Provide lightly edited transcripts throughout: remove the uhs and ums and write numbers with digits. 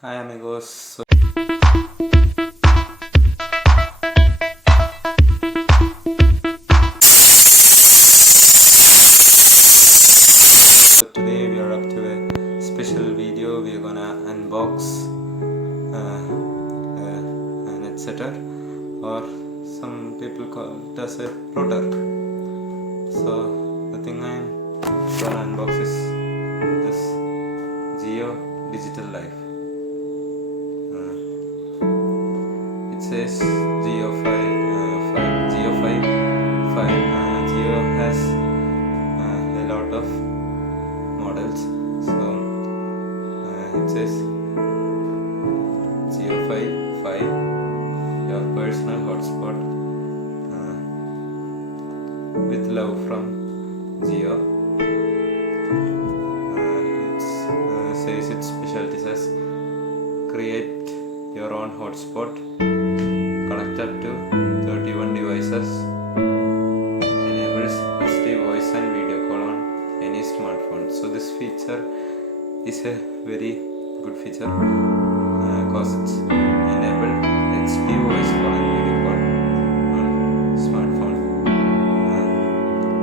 Hi amigos. Today we are up to a special video. We are gonna unbox an etc. or some people call it as a router. So the thing I'm gonna unbox is this Jio Digital Life. It says JIOFI 5. Jio has a lot of models. So it says JIOFI 5, your personal hotspot with love from Jio. It says its specialties as create your own hotspot, connect up to 31 devices, enables HD voice and video call on any smartphone. So this feature is a very good feature because it's enabled HD voice call and video call on smartphone,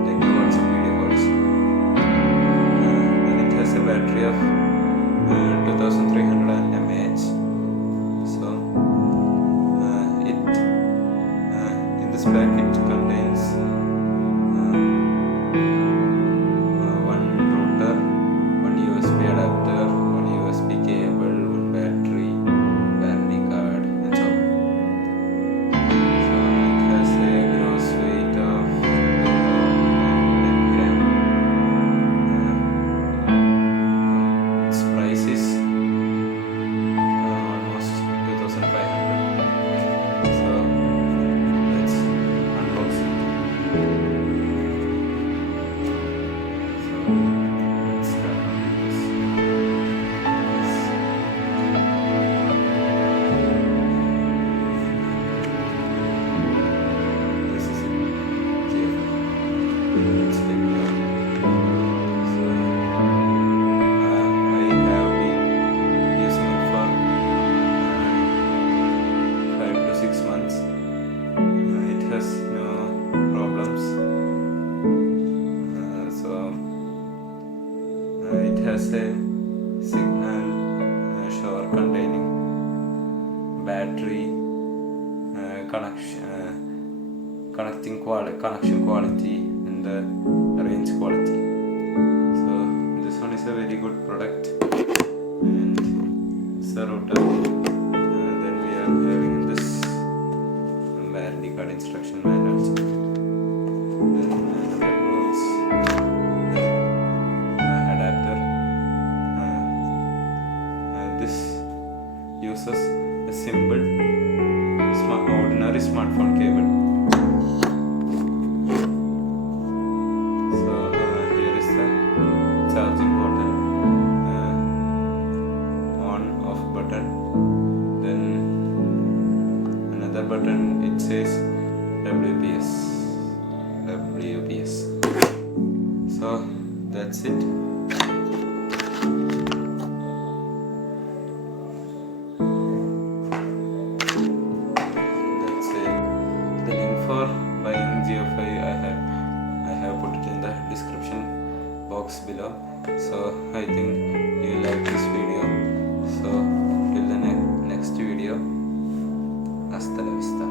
like the WhatsApp video calls. And it has a battery of 2300 mAh. So in this pack it contains one router, one USB adapter, one USB cable, one battery, warranty card, and so on. So it has a gross weight of 10 gram. Its price is almost 2500. So let's unbox it. So let's start with this. This is it. It's big. So I have been using it for 5 to 6 months. It has no problems. So it has a signal shower containing battery, connection quality, and the range quality. So this one is a very good product, and it's a router. Then we are having this warranty card instruction manuals. Then the box, the adapter. This uses a simple ordinary smartphone cable. So here is the charging button, on off button, then another button, it says WPS. So that's it. That's it. The link for buying JIOFI I have put it in the description box below. So I think you like this video. So till the next video, hasta la vista.